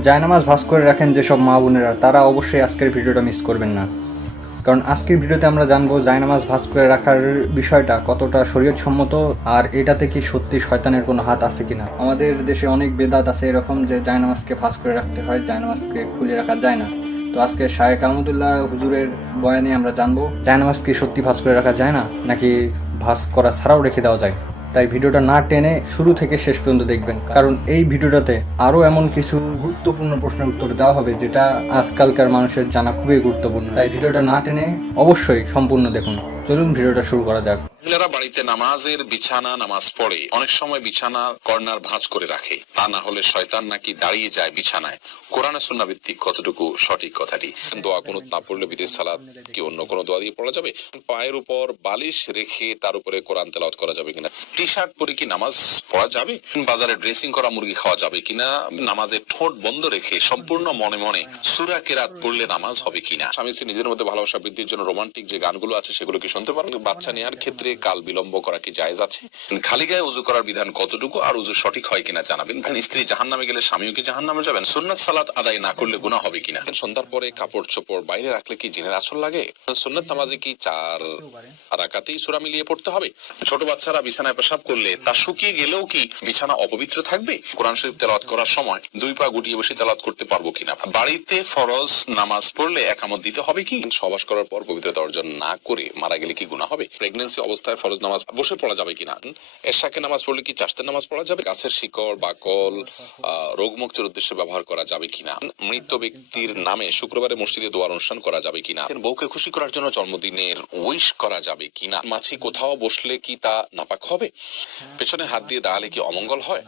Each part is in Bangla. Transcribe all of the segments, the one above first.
জায়নামাজ ভাঁজ করে রাখেন যেসব মা বোনেরা, তারা অবশ্যই আজকের ভিডিওটা মিস করবেন না। কারণ আজকের ভিডিওতে আমরা জানবো জায়নামাজ ভাঁজ করে রাখার বিষয়টা কতটা শরীয়তসম্মত, আর এটাতে কি সত্যি শয়তানের কোনো হাত আছে কিনা। আমাদের দেশে অনেক বেদাত আছে এরকম যে জায়নামাজকে ভাঁজ করে রাখতে হয়, জায়নামাজকে খুলে রাখা যায় না। তো আজকে শায়েখ আহমদুল্লাহ হুজুরের বয়ানে আমরা জানবো জায়নামাজ কি সত্যি ভাঁজ করে রাখা যায় না, নাকি ভাঁজ করা ছাড়াও রেখে দেওয়া যায়। তাই ভিডিওটা না টেনে শুরু থেকে শেষ পর্যন্ত দেখবেন, কারণ এই ভিডিওটাতে আরও এমন কিছু গুরুত্বপূর্ণ প্রশ্নের উত্তর দেওয়া হবে যেটা আজকালকার মানুষের জানা খুবই গুরুত্বপূর্ণ। তাই ভিডিওটা না টেনে অবশ্যই সম্পূর্ণ দেখুন। চলুন ভিডিওটা শুরু করা যাক। মহিলারা বাড়িতে নামাজের বিছানা নামাজ পড়ে অনেক সময় বিছানা কর্নার ভাঁজ করে রাখে, তা না হলে শয়তান নাকি দাঁড়িয়ে যায় বিছানায়। কোরআন সুন্নাহ ভিত্তিক কতটুকু সঠিক কথাটি? দোয়া কুনুত না পড়লে বিদেশ সালাত কি অন্য কোনো দোয়া দিয়ে পড়া যাবে? পায়ের উপর বালিশ রেখে তার উপরে কোরআন তেলাওয়াত করা যাবে কিনা? টি শার্ট পরে কি নামাজ পড়া যাবে? বাজারে ড্রেসিং করা মুরগি খাওয়া যাবে কিনা? নামাজে ঠোঁট বন্ধ রেখে সম্পূর্ণ মনে মনে সূরা কেরাত পড়লে নামাজ হবে কিনা? স্বামী স্ত্রী নিজের মধ্যে ভালোবাসা বৃদ্ধির জন্য রোমান্টিক যে গানগুলো আছে সেগুলো কি শুনতে পারেন? বাচ্চা নেওয়ার ক্ষেত্রে কাল বিলম্ব করা কি জায়েজ আছে? খালি গায়ে উযু করার বিধান কতটুকু, আর উযু সঠিক হয় কিনা জানাবেন। স্ত্রী জাহান্নামে গেলে স্বামীও কি জাহান্নামে যাবেন? সুন্নাত সালাত আদায় না করলে গুনাহ হবে কিনা? সন্ধ্যার পরে কাপড় চোপড় বাইরে রাখলে কি জিনের আসর লাগে? সুন্নাত নামাজে কি 4 রাকাতেই সূরা মিলিয়ে পড়তে হবে? ছোট বাচ্চারা বিছানায় পেশাব করলে তা শুকিয়ে গেলেও কি বিছানা অপবিত্র থাকবে? কোরআন শরীফ তেলাওয়াত করার সময় দুই পা গুটিয়ে বসে তেলাওয়াত করতে পারবো কিনা? বাড়িতে ফরজ নামাজ পড়লে একামত দিতে হবে কি? সহবাস করার পর পবিত্রতা অর্জন না করে মারা গেলে কি গুনাহ হবে? প্রেগন্যান্সি অবস্থায় ফরজ নামাজ বসে পড়া যাবে কিনা? এশাকে নামাজ পড়লে কি চাষতের নামাজ পড়া যাবে? গাছের শিকড় বাকল রোগ মুক্তির উদ্দেশ্যে ব্যবহার করা যাবে কিনা? মৃত ব্যক্তির নামে শুক্রবারে মসজিদে দোয়ার অনুষ্ঠান করা যাবে কিনা? বউকে খুশি করার জন্য জন্মদিনের উইশ করা যাবে কিনা? মাছি কোথাও বসলে কি তা নাপাক হবে? পেছনে হাত দিয়ে দাঁড়ালে কি অমঙ্গল হয়?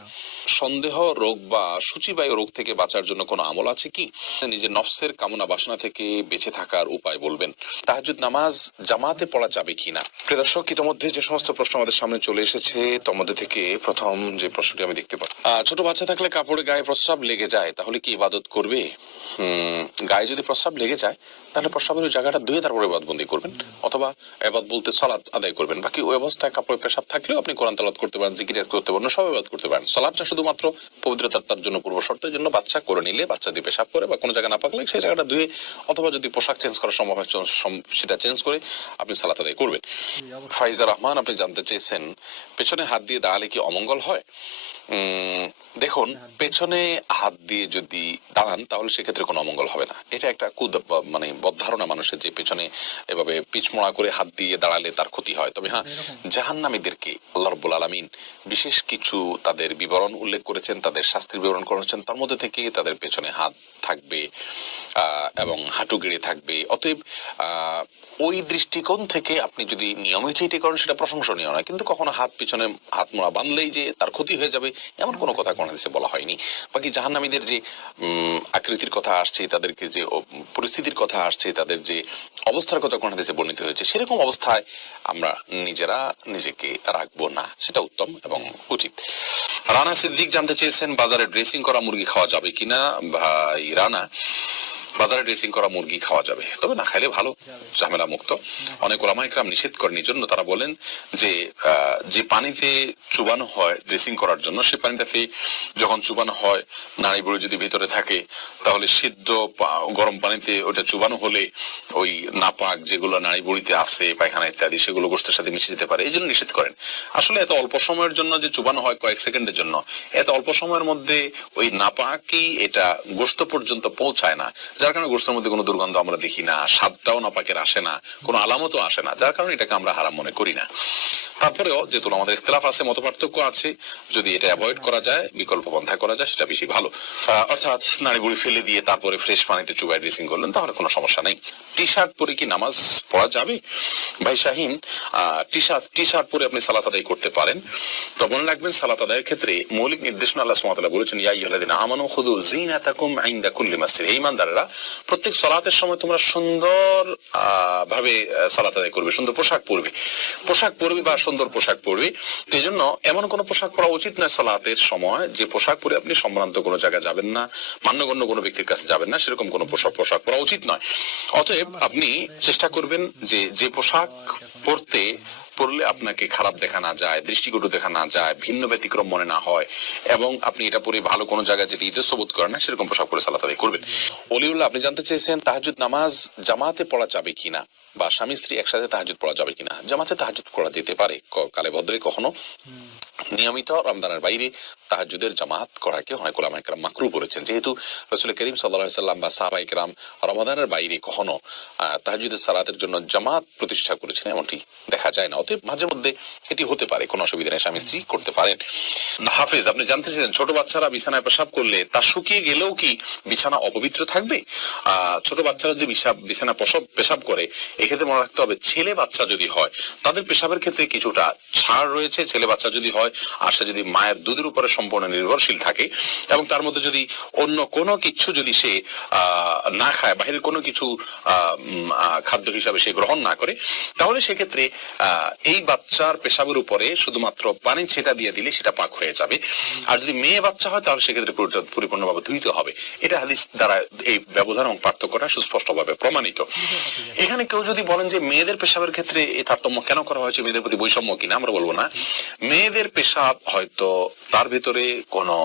সন্দেহ রোগ বা সূচিবায়ু রোগ থেকে বাঁচার জন্য কোনো আমল আছে কি? নিজের নফসের কামনা বাসনা থেকে বেঁচে থাকার উপায় বলবেন। তাহাজ্জুদ নামাজ জামাতে পড়া যাবে কিনা? প্রিয় দর্শক, ইতিমধ্যে যে সমস্ত প্রশ্ন আমাদের সামনে চলে এসেছে তার মধ্যে থেকে প্রথম যে প্রশ্নটি আমি দেখতে পাই, ছোট বাচ্চা থাকলে কাপড়ে গায়ে প্রস্রাব লেগে যায় তাহলে কি ইবাদত করবে? গায়ে যদি প্রস্রাব লেগে যায় তাহলে প্রস্রাবের জায়গাটা ধুয়ে তারপরে ইবাদতবন্দি করবেন, অথবা ইবাদত বলতে সালাত আদায় করবেন। বাকি ওই অবস্থায় কাপড়ে পেশাব থাকলেও আপনি কোরআন তেলাওয়াত করতে পারেন, জিকির করতে পারেন, সব ইবাদত করতে পারেন। সালাতটা শুধুমাত্র পবিত্রতার জন্য পূর্ব শর্তের জন্য বাচ্চা করে নিলে, বাচ্চা দিয়ে পেশাব করে বা কোনো জায়গা না পাকলে সেই জায়গাটা ধুয়ে, অথবা যদি পোশাক চেঞ্জ করা সম্ভব হয় সেটা চেঞ্জ করে আপনি সালাত আদায় করবেন। ফাইজা রহমান আপনি জানতে চেয়েছেন পেছনে হাত দিয়ে দাঁড়ালে কি অমঙ্গল হয়? দেখুন, পেছনে হাত দিয়ে যদি দাঁড়ান তাহলে সেক্ষেত্রে কোনো অমঙ্গল হবে না। এটা একটা মানে বদধারণা মানুষের, যে পেছনে এভাবে পিছমোড়া করে হাত দিয়ে দাঁড়ালে তার ক্ষতি হয়। তবে হ্যাঁ, জাহান্নামীদেরকে আল্লাহ রাব্বুল আলামিন বিশেষ কিছু তাদের বিবরণ উল্লেখ করেছেন, তাদের শাস্তির বিবরণ করেছেন। তার মধ্যে থেকে তাদের পেছনে হাত থাকবে এবং হাঁটু গেড়ে থাকবে। অতএব ওই দৃষ্টিকোণ থেকে আপনি যদি নিয়মিত এটি করেন সেটা প্রশংসনীয় নয়, কিন্তু কখনো হাত পিছনে হাত মোড়া বাঁধলেই যে তার ক্ষতি হয়ে যাবে এমন কোনো কথা কোন হাদিসে বলা হয়নি। বাকি জাহান্নামীদের যে আকৃতির কথা আসছে, তাদেরকে যে পরিস্থিতির কথা আসছে, তাদের যে অবস্থার কথা কোন হাদিসে বর্ণিত হয়েছে, সেরকম অবস্থায় আমরা নিজেরা নিজেকে রাখবো না, সেটা উত্তম এবং উচিত। রানা সিদ্দিক জানতে চেয়েছেন বাজারে ড্রেসিং করা মুরগি খাওয়া যাবে কিনা? ভাই রানা, বাজারে ড্রেসিং করা মুরগি খাওয়া যাবে, তবে না খাইলে ভালো, ঝামেলা মুক্ত। অনেক ওলামা ইকরাম নিষেধ করেন, এই জন্য তারা বলেন যে যে পানিতে চুবানো হয় ড্রেসিং করার জন্য, সে পানিটাতে যখন চুবানো হয় নাড়ি বুড়ি যদি ভিতরে থাকে তাহলে সিদ্ধ গরম পানিতে ওটা চুবানো হলে ওই নাপাক যেগুলো নাড়ি বুড়িতে আছে, পায়খানা ইত্যাদি, সেগুলো গোশতের সাথে মিশে যেতে পারে, এই জন্য নিষেধ করেন। আসলে এত অল্প সময়ের জন্য যে চুবানো হয় কয়েক সেকেন্ডের জন্য, এত অল্প সময়ের মধ্যে ওই নাপাকই এটা গোশত পর্যন্ত পৌঁছায় না, যার কারণে গোশতের মধ্যে কোনো দুর্গন্ধ আমরা দেখি না, স্বাদটাও নাপাকের আসে না, কোনো আলামতও আসে না, যার কারণে এটাকে আমরা হারাম মনে করি না। তারপরেও যেহেতু আমাদের ইখতিলাফ আছে, মত পার্থক্য আছে, যদি এটা অ্যাভয়েড করা যায়, বিকল্প পন্থা করা যায়, সেটা বেশি ভালো। অর্থাৎ নাড়ি বুড়ি ফেলে দিয়ে তারপরে ফ্রেশ পানিতে চুবাই ড্রেসিং করলেন, তাহলে কোনো সমস্যা নেই। টি শার্ট পরে কি নামাজ পড়া যাবে? ভাই শাহিন, টি শার্ট পরে আপনি সালাত আদায় করতে পারেন। তো মনে রাখবেন, সালাত আদায়ের ক্ষেত্রে মৌলিক নির্দেশনা আল্লাহ সুবহানাহু ওয়া তাআলা বলেছেন, ইয়া আইয়ুহাল্লাযীনা আমানু খুযু যিনাতাকুম ইনদা কুল্লি মাসজিদ। হে ঈমানদাররা, প্রত্যেক সালাতের সময় তোমরা সুন্দর ভাবে সালাত আদায় করবে, সুন্দর পোশাক পরবে বা সুন্দর পোশাক পরবে। তো এই জন্য এমন কোন পোশাক পরা উচিত নয় সালাতের সময় যে পোশাক পরে আপনি সম্ভ্রান্ত কোনো জায়গায় যাবেন না, মান্যগণ্য কোনো ব্যক্তির কাছে যাবেন না, সেরকম কোনো পোশাক পরা উচিত নয়। অতএব আপনি চেষ্টা করবেন যে পোশাক পরতে পড়লে আপনাকে খারাপ দেখা না যায়, দৃষ্টিকটু দেখা না যায়, ভিন্ন ব্যতিক্রম মনে না হয়, এবং আপনি এটা পরে ভালো কোনো জায়গায় যেতে ইতস্ত বোধ করেন না, সেরকম পোশাক পরে সালাত আদায় করবেন। অলিউল্লাহ, আপনি জানতে চেয়েছেন তাহাজ্জুদ নামাজ জামাতে পড়া যাবে কিনা, বা স্বামী স্ত্রী একসাথে তাহাজ্জুদ পড়া যাবে কিনা। জামাতে তাহাজ্জুদ পড়া যেতে পারে, কালে ভদ্রে কখনো নিয়মিত রমজানের বাইরে তাহাজ্জুদের জামাত করাকে অনেক উলামা ইকরাম মাকরু বলেছেন, যেহেতু রাসূল করিম সাল্লাল্লাহু আলাইহি সাল্লাম বা সাহাবা ইকরাম রমাদানের বাইরে কখনো তাহাজ্জুদের সালাতের জন্য জামাত প্রতিষ্ঠা করেছেন এমনটি দেখা যায় না। অতএব মাঝে মধ্যে এটি হতে পারে, কোনো অসুবিধা নেই, স্বামী স্ত্রী করতে পারেন। হাফেজ, আপনি জানতে চাইছেন ছোট বাচ্চারা বিছানায় পেশাব করলে তা শুকিয়ে গেলেও কি বিছানা অপবিত্র থাকবে? ছোট বাচ্চারা যদি বিছানা পেশাব করে, এক্ষেত্রে মনে রাখতে হবে ছেলে বাচ্চা যদি হয় তাদের পেশাবের ক্ষেত্রে কিছুটা ছাড় রয়েছে। ছেলে বাচ্চা যদি হয় আর সে যদি মায়ের দুধের উপরে সম্পূর্ণ নির্ভরশীল থাকে, এবং তার মধ্যে যদি অন্য কোনো কিছু যদি সে না খায়, বাহিরের কোনো কিছু খাদ্য হিসাবে সে গ্রহণ না করে, তাহলে সেক্ষেত্রে এই বাচ্চার পেশাবের উপরে শুধুমাত্র পানি ছেটা দিয়ে দিলে সেটা পাক হয়ে যাবে। আর যদি মেয়ে বাচ্চা হয় তাহলে সেক্ষেত্রে পরিপূর্ণভাবে ধুইতে হবে। এটা হাদিস দ্বারা এই ব্যবধান এবং পার্থক্যটা সুস্পষ্টভাবে প্রমাণিত। এখানে কেউ যদি বলেন যে মেয়েদের পেশাবের ক্ষেত্রে এই তারতম্য কেন করা হয়েছে, মেয়েদের প্রতি বৈষম্য কিনা, আমরা বলবো না। মেয়েদের পেশাব হয়তো তার ভিতরে কোনো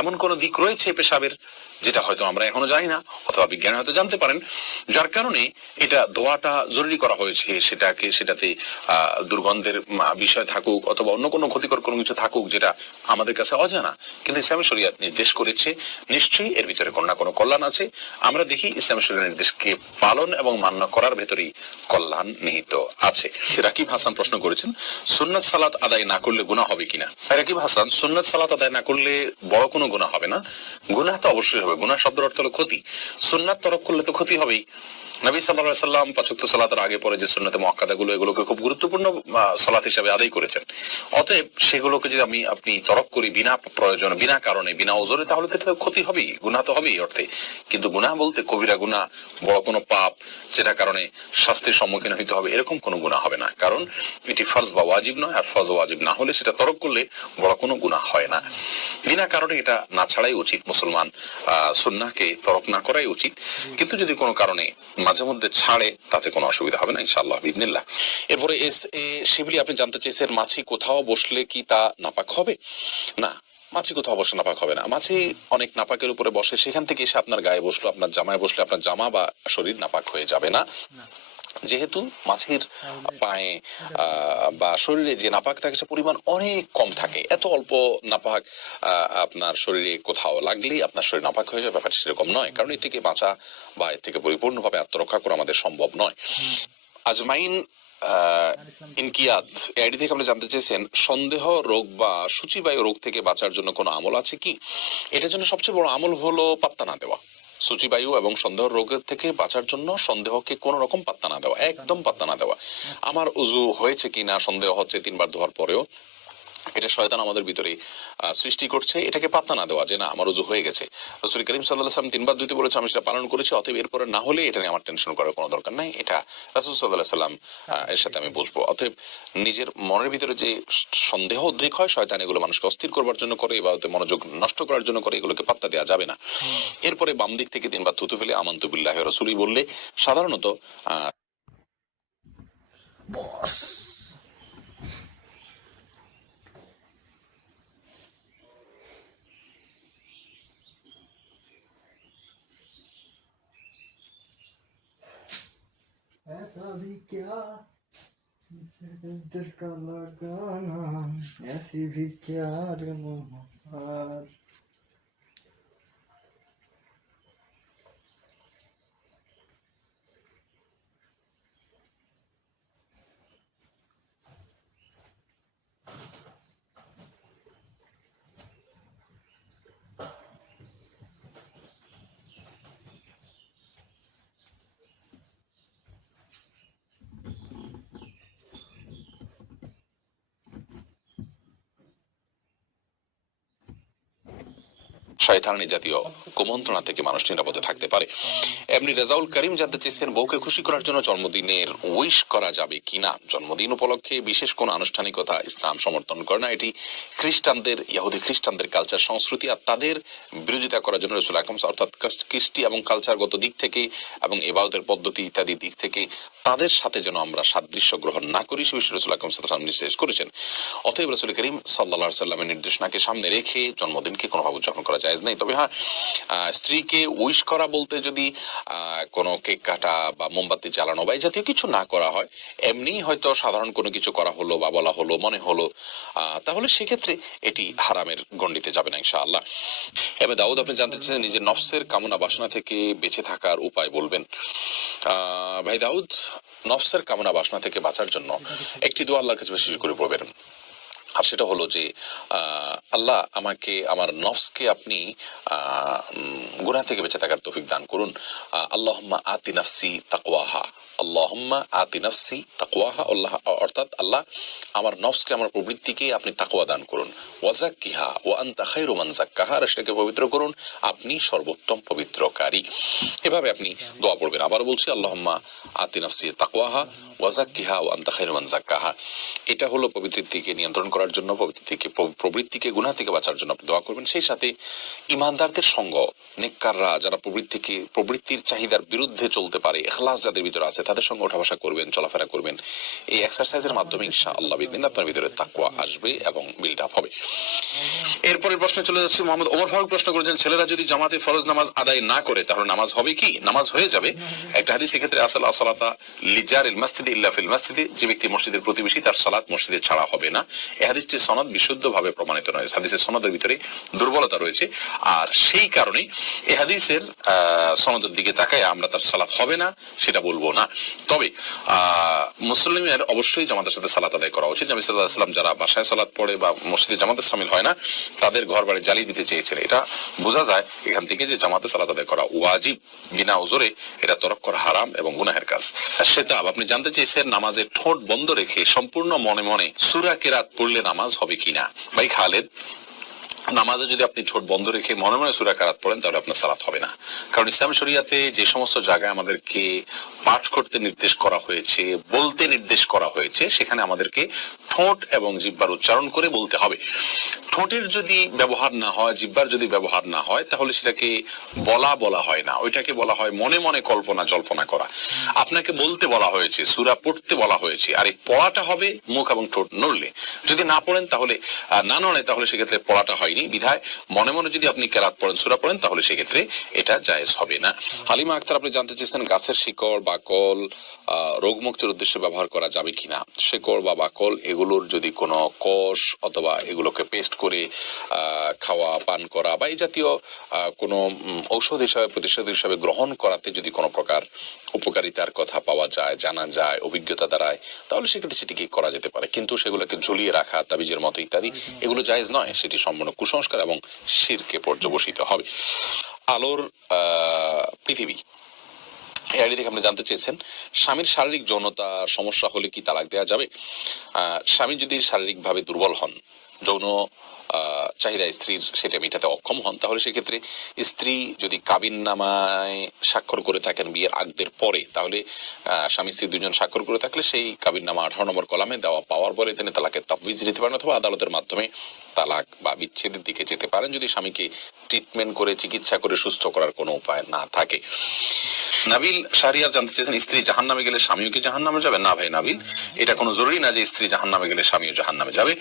এমন কোন দিক রয়েছে পেশাবের যেটা হয়তো আমরা এখনো জানি না, অথবা বিজ্ঞানী হয়তো জানতে পারেন, যার কারণে এটা ধোয়াটা জরুরি করা হয়েছে। সেটাতে দুর্গন্ধের বিষয় থাকুক অথবা অন্য কোনো ক্ষতিকর কোনো কিছু থাকুক যেটা আমাদের কাছে অজানা, কিন্তু ইসলামী শরীয়ত নির্দেশ করেছে, নিশ্চয়ই এর ভিতরে কোনো না কোনো কল্যাণ আছে। আমরা দেখি ইসলামী শরীয়তের নির্দেশকে পালন এবং মান্য করার ভেতরেই কল্যাণ নিহিত আছে। রাকিব হাসান প্রশ্ন করেছেন, সুন্নাত সালাত আদায় না করলে গুনাহ হবে কিনা। রাকিব হাসান, সুন্নাত সালাত আদায় না করলে বড় কোনো গুনাহ হবে না। গুনাহ তো অবশ্যই হবে, গুনাহ শব্দের অর্থ হলো ক্ষতি। সুন্নাত তরক করলে তো ক্ষতি হবেই। নবী সাল্লাল্লাহু আলাইহি সাল্লাম পাঁচ ওয়াক্ত সালাতের আগে পরে যে সুন্নাতে মুআক্কাদা গুলো, এগুলোকে খুব গুরুত্বপূর্ণ সালাত হিসেবে আদায় করেছেন। অতএব সেগুলোকে যদি আপনি তরক করি বিনা প্রয়োজন, বিনা কারণে, বিনা ওজরে, তাহলে তো এটা ক্ষতি হবেই, গুনাহ তো হবেই অর্থে। কিন্তু গুনাহ বলতে কবিরা গুনাহ, বড় কোনো পাপ যেটা কারণে শাস্তির সম্মুখীন হইতে হবে, এরকম কোনো গুনাহ হবে না। কারণ এটি ফরজ বা ওয়াজিব নয়, আর ফরজ ওয়াজিব না হলে সেটা তরক করলে বড় কোনো গুনাহ হয় না। বিনা কারণে এটা না ছাড়াই উচিত, মুসলমান সুন্নাহকে তরক না করাই উচিত। কিন্তু যদি কোনো কারণে মাঝে মধ্যে ছাড়ে তাতে কোনো অসুবিধা হবে না ইনশাআল্লাহ বিইذনিল্লাহ। এরপরে শিবলি, আপনি জানতে চেয়েছেন মাছি কোথাও বসলে কি তা নাপাক হবে? না, মাছি কোথাও বসে নাপাক হবে না। মাছি অনেক নাপাকের উপরে বসে, সেখান থেকে এসে আপনার গায়ে বসলো, আপনার জামায় বসলে আপনার জামা বা শরীর নাপাক হয়ে যাবে না। যেহেতু মাছির পায়ে বা শরীরে যে নাপাক থাকে সে পরিমাণ অনেক কম থাকে, এত অল্প নাপাক আপনার শরীরে কোথাও লাগলেই আপনার শরীর নাপাক হয়ে যাবে, ব্যাপারটা সেরকম নয়। কারণ এর থেকে বাঁচা বা এর থেকে পরিপূর্ণভাবে আত্মরক্ষা করা আমাদের সম্ভব নয়। আজমাইন ইনকিয়াত এডি থেকে আপনি জানতে চেয়েছেন, সন্দেহ রোগ বা সূচিবায়ু রোগ থেকে বাঁচার জন্য কোনো আমল আছে কি? এটার জন্য সবচেয়ে বড় আমল হলো পাত্তা না দেওয়া। সূচিবায়ু এবং সন্দেহ রোগের থেকে বাঁচার জন্য সন্দেহকে কোন রকম পাত্তা না দেওয়া, একদম পাত্তা না দেওয়া। আমার উযু হয়েছে কিনা সন্দেহ হচ্ছে 3 বার ধোয়ার পরেও, এটা শয়তান আমাদের ভিতরে সৃষ্টি করছে, এটাকে পাত্তা না দেওয়া যে না আমার উযু হয়ে গেছে। রাসূল করিম সাল্লাল্লাহু আলাইহি ওয়াসাল্লাম 3 বার ধুতে বলেছে, আমি সেটা পালন করেছি, অতএব এরপরে না হলে এটা নিয়ে আমার টেনশন করার কোনো দরকার নাই, এটা রাসূল সাল্লাল্লাহু আলাইহি ওয়াসাল্লাম এর সাথে আমি বুঝবো। অতএব নিজের মনের ভিতরে যে সন্দেহ উদ্রেক হয়, শয়তান এগুলো মানুষকে অস্থির করবার জন্য করে, ইবাদতে মনোযোগ নষ্ট করার জন্য করে, এগুলোকে পাত্তা দেওয়া যাবে না। এরপরে বাম দিক থেকে 3 বার থুতু ফেলে আমানতু বিল্লাহি ওয়া রাসূলিহি বললে সাধারণত ऐसा भी क्या दिल का लगाना, ऐसी भी क्या रे मोहब्बत। শয়তানি জাতীয় কুমন্ত্রণা থেকে মানুষ নিরাপদে থাকতে পারে। এমনি রেজাউল করিম জানতে চেয়েছেন, বউকে খুশি করার জন্য জন্মদিনের উইশ করা যাবে কিনা? জন্মদিন উপলক্ষে বিশেষ কোন আনুষ্ঠানিকতা ইসলাম সমর্থন করে না। এটি খ্রিস্টানদের, ইহুদি খ্রিস্টানদের কালচার, সংস্কৃতি, আর তাদের বিরোধিতা করার জন্য রাসূল আকরাম অর্থাৎ কৃষ্টি এবং কালচারগত দিক থেকে এবং ইবাদতের পদ্ধতি ইত্যাদি দিক থেকে তাদের সাথে যেন আমরা সাদৃশ্য গ্রহণ না করি, সে বিষয়ে রাসূল আকরাম সাল্লাল্লাহু আলাইহি ওয়াসাল্লাম নির্দেশ করেছেন। অতএব রাসূল করিম সাল্লাল্লাহু আলাইহি ওয়াসাল্লামের নির্দেশনাকে সামনে রেখে জন্মদিনকে কোনোভাবে উদযাপন করা জায়েজ নেই। তবে হ্যাঁ, স্ত্রীকে উইশ করা বলতে যদি কোনো কেক কাটা বা মোমবাতি জ্বালানো বা এই জাতীয় কিছু না করা হয়, এমনি হয়তো সাধারণ কোনো কিছু করা হলো বা বলা হলো, মনে হলো, তাহলে সেক্ষেত্রে এটি হারামের গণ্ডিতে যাবে না ইনশাআল্লাহ। এবার দাউদ, আপনি জানতে চাচ্ছেন নিজের নফসের কামনা বাসনা থেকে বেঁচে থাকার উপায় বলবেন। ভাই দাউদ, নফসের কামনা বাসনা থেকে বাঁচার জন্য একটি দোয়া আল্লাহর কাছে বেশি করে পড়বেন, আর সেটা হলো যে আল্লাহ আমাকে, আমার নফসকে আপনি গুনাহ থেকে বেঁচে থাকার তৌফিক দান করুন। আল্লাহুম্মা আতি নাফসি তাকওয়াহা, আল্লাহুম্মা আতি নাফসি তাকওয়াহা, অর্থাৎ আল্লাহ আমার নফসকে, আমার প্রবৃত্তিকে আপনি তাকওয়া দান করুন। ওয়াজাক্কিহা ওয়া আনতা খায়রু মান যাক্কাহা, সেটাকে পবিত্র করুন, আপনি সর্বোত্তম পবিত্রকারী। এভাবে আপনি দোয়া পড়বেন। আবার বলছি, আল্লাহুম্মা আতি নাফসি তাকওয়াহা ওয়াজাক্কিহা ওয়া আনতা খায়রু মান যাক্কাহা। এটা হলো প্রবৃত্তিকে নিয়ন্ত্রণ করার জন্য, প্রবৃত্তিকে গুনাহ থেকে বাঁচার জন্য আপনি দোয়া করবেন। সেই সাথে ইমানদারদের সঙ্গ, নেককাররা যারা প্রবৃত্তির চাহিদার বিরুদ্ধে চলতে পারে, ইখলাস যাদের ভিতরে আছে, তাদের সঙ্গে ওঠা বসা করবেন, চলাফেরা করবেন। এই এক্সারসাইজের মাধ্যমে ইনশাআল্লাহ বিদিন আপনার ভিতরে তাকওয়া আসবে এবং বিল্ড আপ হবে। এরপরের প্রশ্নে চলে যাচ্ছে। মোহাম্মদ ওমর ফারুক প্রশ্ন করেছেন, ছেলেরা যদি জামাতে ফরজ নামাজ আদায় না করে তাহলে নামাজ হবে কি? নামাজ হয়ে যাবে। একটা হাদিস এক্ষেত্রে আসল সালাতা লিজারিল মসজিদ ইল্লা ফিল মসজিদ, যে ব্যক্তি মসজিদের প্রতিবেশী তার সালাত মসজিদে ছাড়া হবে না। এই হাদিসটির সনদ বিশুদ্ধভাবে প্রমাণিত নয়, হাদিসের সনদের ভিতরে দুর্বলতা রয়েছে, আর সেই কারণে এই হাদিসের সনদের দিকে তাকায় আমরা তার সালাত হবে না সেটা বলবো না। তবে মুসলিমের অবশ্যই জামাতের সাথে সালাত আদায় করা উচিত। নবী সাল্লাল্লাহু আলাইহি ওয়াসাল্লাম যারা বাসায় সালাত পড়ে বা মসজিদে জামাতে শামিল হয় না, তাদের ঘর বাড়ি জ্বালিয়ে দিতে চেয়েছেন। এটা বোঝা যায় এখান থেকে যে জামাতে সালাত আদায় করা ওয়াজিব, বিনা উযরে এটা তরক করা হারাম এবং গুনাহের কাজ। সেটা আপনি জানতে চেয়েছেন, নামাজের ঠোঁট বন্ধ রেখে সম্পূর্ণ মনে মনে সূরা কিরাত পড়লে নামাজ হবে কিনা। ভাই খালেদ, নামাজে যদি আপনি ঠোঁট বন্ধ রেখে মনে মনে সূরা কিরাত পড়েন তাহলে আপনার সালাত হবে না। কারণ ইসলাম শরীয়তে যে সমস্ত জায়গায় আমাদেরকে পাঠ করতে নির্দেশ করা হয়েছে, বলতে নির্দেশ করা হয়েছে, সেখানে আমাদেরকে ঠোঁট এবং জিহ্বার উচ্চারণ করে বলতে হবে। ঠোঁটের যদি ব্যবহার না হয়, জিহ্বার যদি ব্যবহার না হয়, তাহলে সেটাকে বলা হয় না, ওইটাকে বলা হয় মনে মনে কল্পনা জল্পনা করা। আপনাকে বলতে বলা হয়েছে, সূরা পড়তে বলা হয়েছে, আর এই পড়াটা হবে মুখ এবং ঠোঁট নড়লে। যদি না পড়েন তাহলে, না নড়ে, তাহলে সেক্ষেত্রে পড়াটা হয়নি। বিধায় মনে মনে যদি আপনি কেরাত পড়েন, সূরা পড়েন, তাহলে সেক্ষেত্রে এটা জায়েজ হবে না। হালিমা আক্তার, আপনি জানতে চেয়েছেন গাছের শিকড় বাকল রোগমুক্তির উদ্দেশ্যে ব্যবহার করা যাবে কিনা। শিকড় বা বাকল এগুলোর যদি কোনো কোষ অথবা এগুলোকে পেস্ট করে খাওয়া, পান করা বা এই জাতীয় কোনো ঔষধ হিসাবে, প্রতিষেধক হিসাবে গ্রহণ করাতে যদি কোনো প্রকার উপকারিতার কথা পাওয়া যায়, জানা যায়, অভিজ্ঞতা দ্বারায়, তাহলে সেক্ষেত্রে সেটিকে করা যেতে পারে। কিন্তু সেগুলোকে ঝুলিয়ে রাখা, তাবিজের মতো ইত্যাদি, এগুলো জায়েজ নয়। সেটি সম্পূর্ণ কুসংস্কার এবং শিরকে পর্যবসিত হবে। আলোর পৃথিবী এআইডি থেকে আপনি জানতে চেয়েছেন, স্বামীর শারীরিক যৌনতার সমস্যা হলে কি তালাক দেওয়া যাবে? স্বামী যদি শারীরিকভাবে দুর্বল হন, যৌন চাহিদা স্ত্রীর সেটা মেটাতে অক্ষম হন, তাহলে সেক্ষেত্রে স্ত্রী যদি কাবিননামায় স্বাক্ষর করে থাকেন বিয়ের আগদের পরে, তাহলে স্বামী স্ত্রী দুজন স্বাক্ষর করে থাকলে সেই কাবিননামা 18 নম্বর কলামে দেওয়া পাওয়ার পরে তিনি তালাকের তাফবিজ দিতে পারেন, অথবা আদালতের মাধ্যমে তালাক বা বিচ্ছেদের দিকে যেতে পারেন, যদি স্বামীকে ট্রিটমেন্ট করে, চিকিৎসা করে সুস্থ করার কোনো উপায় না থাকে। নাবিল শাহরিয়ার জানতে চেয়েছেন, স্ত্রী জাহান্নামে গেলে স্বামীও কি জাহান্নামে যাবে? না ভাই নাবিল, এটা কোনো জরুরি না যে স্ত্রী জাহান্নামে গেলে স্বামীও জাহান্নামে যাবে।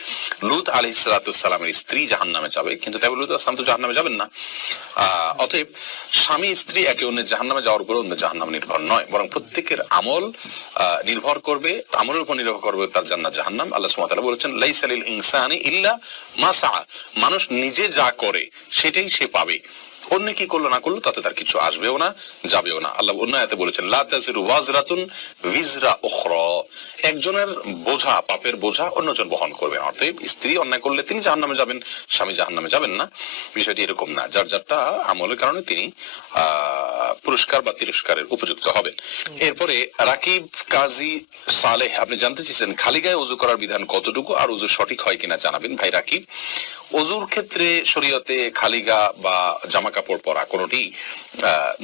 লূত আলাইহিস সালামের স্ত্রী জাহান্নামে যাবে, কিন্তু তাই বলে লূত আসলাম তো জাহান্নামে যাবেন না। অতএব স্বামী স্ত্রী একে অন্যের জাহান্নামে যাওয়ার উপর অন্য জাহান্নাম নির্ভর নয়, বরং প্রত্যেকের আমল নির্ভর করবে, আমলের উপর নির্ভর করবে তার জান্নাত জাহান্নাম। আল্লাহ সুবহানাহু ওয়া তাআলা বলেছেন, লাইসা লিল ইনসানি ইল্লা মা সাআ, মানুষ নিজে যা করে সেটাই সে পাবে, অন্য কি করলো না করলো তাতে তার কিছু আসবেও না, যাবেও না। আল্লাহ অন্য আয়াতে বলেছেন, লা তাজিরু ওয়াজরাতুন বিজরা উখরা, একজনের বোঝা, পাপের বোঝা অন্যজন বহন করবে। অতএব স্ত্রী অন্যায় করলে তিনি জাহান্নামে যাবেন, স্বামী জাহান্নামে যাবেন না। বিষয়টি এরকম না, যার যারটা আমলের কারণে তিনি পুরস্কার বা তিরস্কারের উপযুক্ত হবেন। এরপরে রাকিব কাজী সালেহ আপনি জানতে চেয়েছেন খালি গায়ে ওযু করার বিধান কতটুকু আর ওযু সঠিক হয় কিনা জানাবেন। ভাই রাকিব, ওযুর ক্ষেত্রে শরীয়তে খালি গা বা জামা কাপড় পরা কোনোটি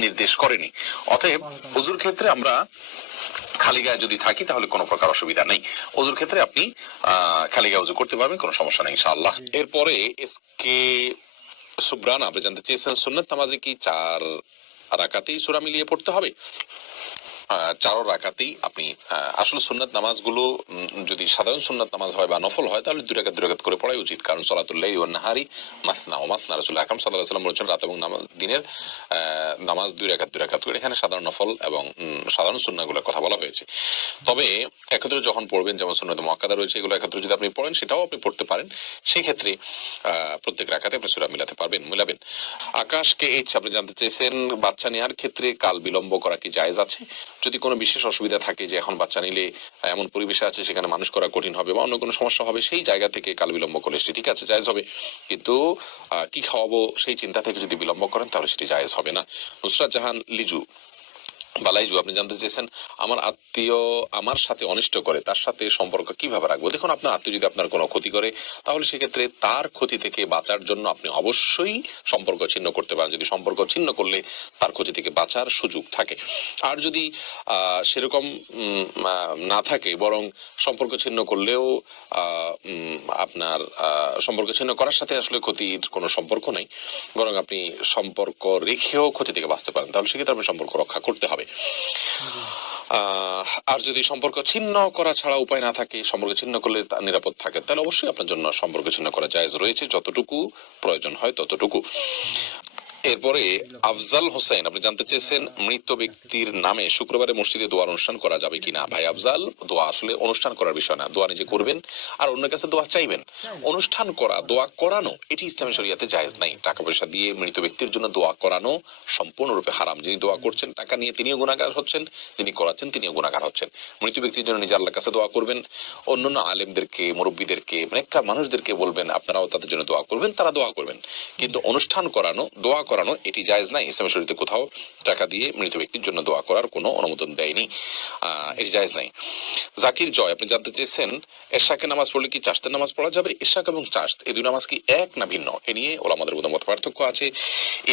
নির্দেশ করেনি। অতএব ওযুর ক্ষেত্রে আমরা খালি গায়ে যদি থাকি তাহলে কোনো প্রকার অসুবিধা নেই। ওযুর ক্ষেত্রে আপনি খালি গায়ে ওযু করতে পারবেন, কোনো সমস্যা নেই ইনশাআল্লাহ। এরপরে এসকে সুবরান আপনি জানতে চেয়েছেন সুন্নাত নামাজে কি 4 রাকাতেই সূরা মিলিয়ে পড়তে হবে? 4 রাকাতেই আপনি আসলে সুন্নাত নামাজগুলো যদি সাধারণ সুন্নাত নামাজ হয় বা নফল হয় তাহলে 2 রাকাত করে পড়াই উচিত, কারণ সলাতুল লাইলি ওয়ান নাহারি মাসনা ওয়া মাসনা। রাসূল আকরাম সাল্লাল্লাহু আলাইহি ওয়াসাল্লাম বলেছেন রাত এবং দিনের নামাজ 2 রাকাত করে। এখানে সাধারণ নফল এবং সাধারণ সুন্নাহগুলোর কথা বলা হয়েছে। তবে একত্রে যখন পড়বেন, যেমন সুন্নাত মুআক্কাদা রয়েছে, এগুলো একত্রে যদি আপনি পড়েন সেটাও আপনি পড়তে পারেন। সেই ক্ষেত্রে প্রত্যেক রাকাতে আপনি সূরা মিলাবেন। আকাশকে আপনি জানতে চেয়েছেন বাচ্চা নেওয়ার ক্ষেত্রে কাল বিলম্ব করা কি জায়েজ আছে? যদি কোনো বিশেষ অসুবিধা থাকে যে এখন বাচ্চা নিলে এমন পরিবেশে আছে সেখানে মানুষ করা কঠিন হবে বা অন্য কোনো সমস্যা হবে, সেই জায়গা থেকে কাল বিলম্ব করলে সেটি ঠিক আছে, জায়েজ হবে। কিন্তু কি খাওয়াবো সেই চিন্তা থেকে যদি বিলম্ব করেন তাহলে সেটি জায়েজ হবে না। নুসরাত জাহান বালাইজু আপনি জানতে চেয়েছেন আমার আত্মীয় আমার সাথে অনিষ্ট করে, তার সাথে সম্পর্ক কিভাবে রাখবো? দেখুন, আপনার আত্মীয় যদি আপনার কোনো ক্ষতি করে তাহলে সেক্ষেত্রে তার ক্ষতি থেকে বাঁচার জন্য আপনি অবশ্যই সম্পর্ক ছিন্ন করতে পারেন, যদি সম্পর্ক ছিন্ন করলে তার ক্ষতি থেকে বাঁচার সুযোগ থাকে। আর যদি সেরকম না থাকে, বরং সম্পর্ক ছিন্ন করলেও আপনার সম্পর্ক ছিন্ন করার সাথে আসলে ক্ষতির কোনো সম্পর্ক নাই, বরং আপনি সম্পর্ক রেখেও ক্ষতি থেকে বাঁচতে পারেন, তাহলে সেক্ষেত্রে আপনি সম্পর্ক রক্ষা করতে হবে। আর যদি সম্পর্ক ছিন্ন করা ছাড়া উপায় না থাকে, সম্পর্ক ছিন্ন করলে নিরাপদ থাকে, তাহলে অবশ্যই আপনার জন্য সম্পর্ক ছিন্ন করা জায়েজ রয়েছে, যতটুকু প্রয়োজন হয় ততটুকু। এরপরে আফজাল হোসেন আপনি জানতে চেয়েছেন মৃত ব্যক্তির নামে শুক্রবারে মসজিদে দোয়ার অনুষ্ঠান করা যাবে কিনা? ভাই আফজাল, দোয়া আসলে অনুষ্ঠান করার বিষয় না, দোয়া নিজে করবেন আর অন্যের কাছে দোয়া চাইবেন। অনুষ্ঠান করা, দোয়া করানো, এটি ইসলামী শরিয়াতে জায়েজ নাই। টাকা পয়সা দিয়ে মৃত ব্যক্তির জন্য দোয়া করানো সম্পূর্ণরূপে হারাম। যিনি দোয়া করছেন টাকা নিয়ে তিনিও গুনাহগার হচ্ছেন, যিনি করাচ্ছেন তিনিও গুনাহগার হচ্ছেন। মৃত ব্যক্তির জন্য নিজে আল্লাহর কাছে দোয়া করবেন, অন্যান্য আলেমদেরকে, মুরব্বীদেরকে, নেককার মানুষদেরকে বলবেন আপনারাও তাদের জন্য দোয়া করবেন, তারা দোয়া করবেন। কিন্তু অনুষ্ঠান করানো, দোয়া করানো এটি জায়েজ নাই। ইসলামের শরীয়তে কোথাও টাকা দিয়ে মৃত ব্যক্তির জন্য দোয়া করার কোনো অনুমোদন দেয়নি, এটি জায়েজ নাই। জাকির জয় আপনি জানতে চেয়েছেন এশাকে নামাজ পড়লে কি চাশতের নামাজ পড়া যাবে? এশাক এবং চাশত এই দুই নামাজ কি এক না ভিন্ন? এ নিয়ে ওলামাদের মধ্যে মত পার্থক্য আছে।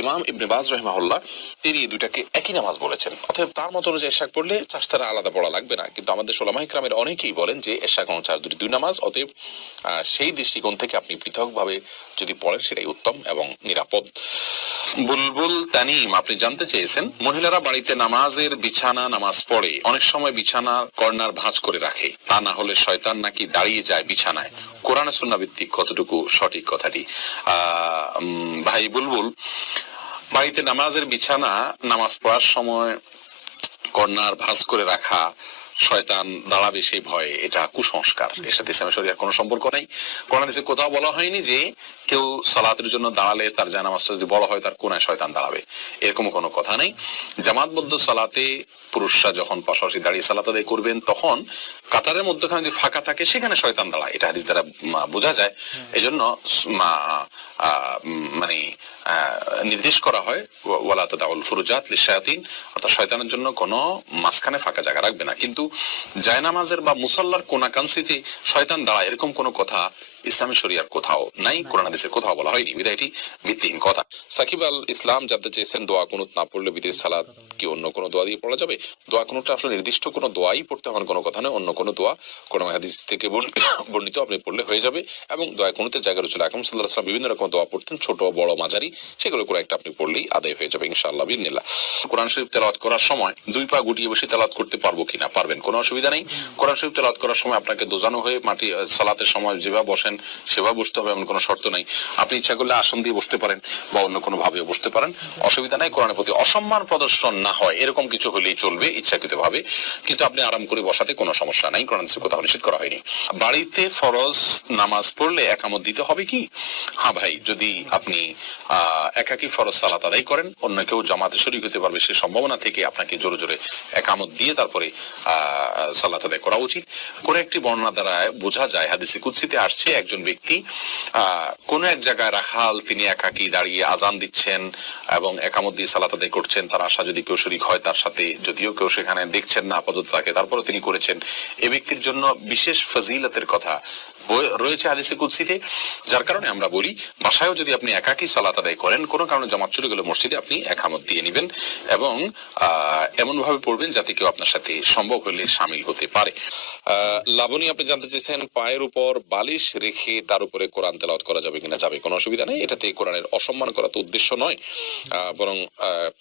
ইমাম ইবনে বাজ রাহিমাহুল্লাহ তিনি এই দুইটাকে একই নামাজ বলেছেন, অতএব তার মত অনুযায়ী এশাক পড়লে চাশতের আলাদা পড়া লাগবে না। কিন্তু আমাদের ওলামা ইকরামের অনেকেই বলেন যে এশাক এবং চাশত দুই নামাজ, অতএব সেই দৃষ্টিকোণ থেকে আপনি পৃথকভাবে যদি পড়েন সেটাই উত্তম এবং নিরাপদ। বুলবুল তানিম আপনি জানতে চেয়েছেন মহিলারা বাড়িতে নামাজ পড়ে অনেক সময় বিছানা কর্নার ভাঁজ করে রাখে, তা না হলে শয়তান নাকি দাঁড়িয়ে যায় বিছানায়, কোরআন সুন্নাহ ভিত্তিক কতটুকু সঠিক কথাটি? ভাই বুলবুল, বাড়িতে নামাজ পড়ার সময় কর্নার ভাঁজ করে রাখা, শয়তান দাঁড়াবে সেই ভয়ে, এটা কুসংস্কার, এর সাথে ইসলামের শরিয়ার কোনো সম্পর্ক নাই। কোরআন হাদিসে কোথাও বলা হয়নি যে কেউ সালাতের জন্য দাঁড়ালে তার জানামাজটা যদি বলা হয় তার কোনায় শয়তান দাঁড়াবে, এরকম কোনো কথা নেই। জামাতবদ্ধ সালাতে পুরুষরা যখন পাশাপাশি দাঁড়িয়ে সালাত আদায় করবেন তখন কাতারের মধ্যখানে যদি ফাঁকা থাকে সেখানে শয়তান দাঁড়ায়, এটা হাদিস দ্বারা বোঝা যায়। এজন্য মানে নির্দেশ করা হয় ওয়ালা তাদাউল ফুরুজাত লিশায়াতিন, অর্থাৎ শয়তানের জন্য কোনো মাঝখানে ফাঁকা জায়গা রাখবে না। কিন্তু জায়নামাজের বা মুসাল্লার কোনাকাংশিতে শয়তান দাঁড়ায় এরকম কোনো কথা ইসলামী শরিয়ার কোথাও নাই, কোরআন হাদিসে কোথাও বলা হয়নি, বিধায় এটি ভিত্তিহীন কথা। সাকিব আল ইসলাম জানতে চেয়েছেন দোয়া কুনুত না পড়লে বিদেশ সালাত কি অন্য কোনো দোয়া দিয়ে পড়া যাবে? দোয়া কুনুতটা আসলে নির্দিষ্ট কোনো দোয়াই পড়তে হওয়ার কোনো কথা নয়, অন্য কোনো দোয়া কোন হাদিস থেকে বর্ণিত আপনি পড়লে হয়ে যাবে। এবং দোয়া কুনুতের জায়গা রাসূল আকরাম সাল্লাল্লাহু আলাইহি ওয়াসাল্লাম বিভিন্ন রকম দোয়া পড়তেন, ছোট বড় মাঝারি, সেগুলো করে একটা আপনি পড়লেই আদায় হয়ে যাবে ইনশাআল্লাহ বিইذنিল্লাহ। কোরআন শরীফ তেলাওয়াত করার সময় দুই পা গুটিয়ে বসে তেলাওয়াত করতে পারবো কিনা? পারবেন, কোনো অসুবিধা নেই। কোরআন শরীফ তেলাওয়াত করার সময় আপনাকে দোজানো হয়ে মাটি সালাতের সময় যেভাবে বসেন সেভাবে বসতে হবে এমন কোনো শর্ত নাই। আপনি ইচ্ছা করলে আসন দিয়ে বসতে পারেন বা অন্য কোনো ভাবে বসতে পারেন, অসুবিধা নাই। কোরআনের প্রতি অসম্মান প্রদর্শন না হয় এরকম কিছু হলেই চলবে ইচ্ছাকৃত ভাবে, কিন্তু আপনি আরাম করে বসাতে কোনো সমস্যা নাই, কোরআন শরীফে কোথাও নিষেধ করা হয়নি। বাড়িতে ফরজ নামাজ পড়লে একামত দিতে হবে কি? হ্যাঁ ভাই, যদি আপনি একাকী ফরজ সালাত আদায় করেন, অন্য কেউ জামাতে শরীক হতে পারবে সে সম্ভাবনা থেকে আপনাকে জোরে জোরে একামত দিয়ে তারপরে সালাত আদায় করা উচিত। করে একটি বর্ণনা দ্বারা বোঝা যায়, হাদিসে কুদসিতে আসছে একজন ব্যক্তি কোন এক জায়গায় রাখাল, তিনি একাকী দাঁড়িয়ে আজান দিচ্ছেন এবং একামত দিয়ে সালাত আদায় করছেন, তার আশা যদি কেউ শরীক হয় তার সাথে, যদিও কেউ সেখানে দেখছেন না আপাতত তাকে, তারপরে তিনি করেছেন, এই ব্যক্তির জন্য বিশেষ ফজিলতের কথা রয়েছে হাদিসে কুদসিতে। যার কারণে আমরা বলি বাসায়ও যদি আপনি একাকী সালাত আদায় করেন, কোনো কারণে জামাত ছুটে গেলে মসজিদে আপনি একামত দিয়ে নেবেন এবং এমন ভাবে পড়বেন যাতে কেউ আপনার সাথে সম্ভব হলে শামিল হতে পারে। লাবণী, আপনি জানতে চেয়েছেন পায়ের উপর বালিশ রেখে তার উপরে কোরআন তেলাওয়াত করা যাবে কিনা। যাবে, কোনো অসুবিধা নেই। এটাতে কোরআনের অসম্মান করা তো উদ্দেশ্য নয়, বরং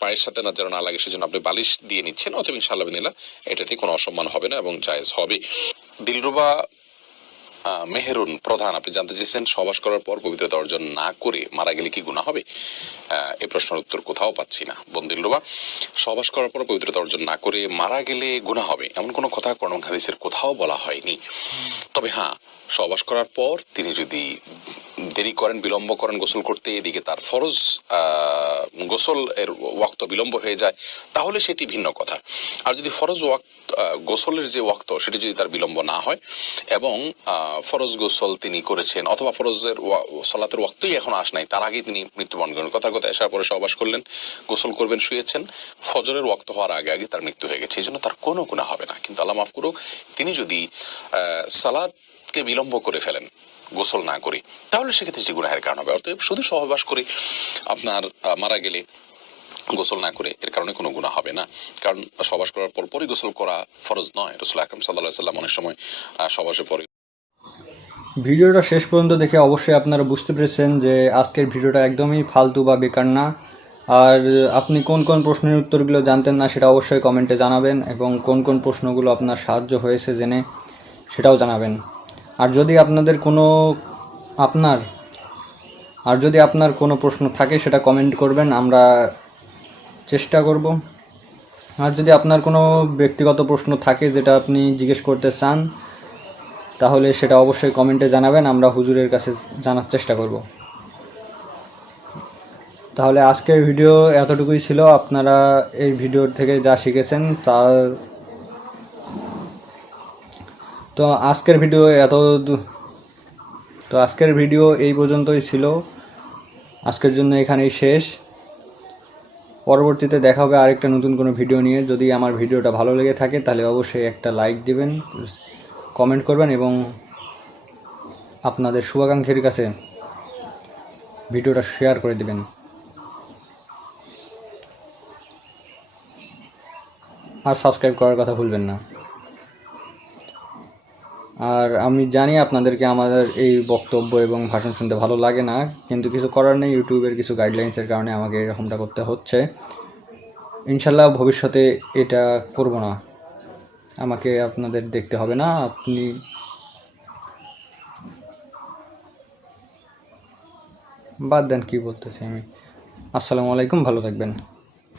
পায়ের সাথে না যেন না লাগে সেজন্য আপনি বালিশ দিয়ে নিচ্ছেন, অতএব ইনশাআল্লাহ বিদিনিল্লাহ এটাতে কোনো অসম্মান হবে না এবং জায়েজ হবে। দিলরুবা মেহেরুন প্রধান, আপনি জানতে চেয়েছেন সহবাস করার পর পবিত্রতা অর্জন না করে মারা গেলে কি গুনাহ হবে। এই প্রশ্নের উত্তর কোথাও পাচ্ছি না বোন দিলরুবা। সহবাস করার পর পবিত্রতা অর্জন না করে মারা গেলে গুনাহ হবে এমন কোনো কথা কোরআন হাদিসের কোথাও বলা হয়নি। তবে হ্যাঁ, সহবাস করার পর তিনি যদি দেরি করেন, বিলম্ব করেন গোসল করতে, এদিকে তার ফরজ গোসল এর ওয়াক্ত বিলম্ব হয়ে যায়, তাহলে সেটি ভিন্ন কথা। আর যদি ফরজ গোসলের যে ওয়াক্ত সেটি যদি তার বিলম্ব না হয় এবং ফরজ গোসল তিনি করেছেন অথবা ফরজের সালাতের ওয়াক্তই এখন আস নাই, তার আগেই তিনি মৃত্যুবরণ করেন, কথার কথা আসার পরে সহবাস করলেন, গোসল করবেন, শুয়েছেন, ফজরের ওয়াক্ত হওয়ার আগে আগে তার মৃত্যু হয়ে গেছে, এই জন্য তার কোনো গুনাহ হবে না। কিন্তু আল্লাহ মাফ করুক, তিনি যদি সালাতকে বিলম্ব করে ফেলেন গোসল না করি, তাহলে সেক্ষেত্রে সেটি গুনাহের কারণ হবে। অর্থাৎ শুধু সহবাস করে আপনার মারা গেলে গোসল না করে এর কারণে কোনো গুনাহ হবে না, কারণ সহবাস করার পর পরই গোসল করা ফরজ নয়। রাসূল আকরাম সাল্লাল্লাহু আলাইহি ওয়াসাল্লাম অনেক সময় সহবাসের পরে। ভিডিওটা শেষ পর্যন্ত দেখে অবশ্যই আপনারা বুঝতে পেরেছেন যে আজকের ভিডিওটা একদমই ফালতু বা বেকার না। আর আপনি কোন কোন প্রশ্নের উত্তরগুলো জানতেন না সেটা অবশ্যই কমেন্টে জানাবেন এবং কোন কোন প্রশ্নগুলো আপনার সাহায্য হয়েছে জেনে সেটাও জানাবেন। আর যদি আপনার কোনো প্রশ্ন থাকে সেটা কমেন্ট করবেন, আমরা চেষ্টা করব। আর যদি আপনার কোনো ব্যক্তিগত প্রশ্ন থাকে যেটা আপনি জিজ্ঞেস করতে চান তাহলে সেটা অবশ্যই কমেন্টে জানাবেন, আমরা হুজুরের কাছে জানার চেষ্টা করব। তাহলে আজকের ভিডিও এতটুকুই ছিল। আপনারা এই ভিডিওর থেকে যা শিখেছেন আজকের ভিডিও এই পর্যন্তই ছিল। আজকের জন্য এখানেই শেষ। পরবর্তীতে দেখা হবে আরেকটা নতুন কোনো ভিডিও নিয়ে। যদি আমার ভিডিওটা ভালো লেগে থাকে তাহলে অবশ্যই একটা লাইক দিবেন, কমেন্ট করবেন এবং আপনাদের শুভাকাঙ্ক্ষীর কাছে ভিডিওটা শেয়ার করে দিবেন। আর সাবস্ক্রাইব করার কথা ভুলবেন না। আর আমি জানি আপনাদেরকে আমাদের এই বক্তব্য এবং ভাষণ শুনতে ভালো লাগে না, কিন্তু কিছু করার নেই, ইউটিউবের কিছু গাইডলাইন্সের কারণে আমাকে এরকমটা করতে হচ্ছে। ইনশাল্লাহ ভবিষ্যতে এটা করব না, আমাকে আপনাদের দেখতে হবে না। আপনি বাদ দেন, কি বলতেছি আমি। আসসালামু আলাইকুম, ভালো থাকবেন।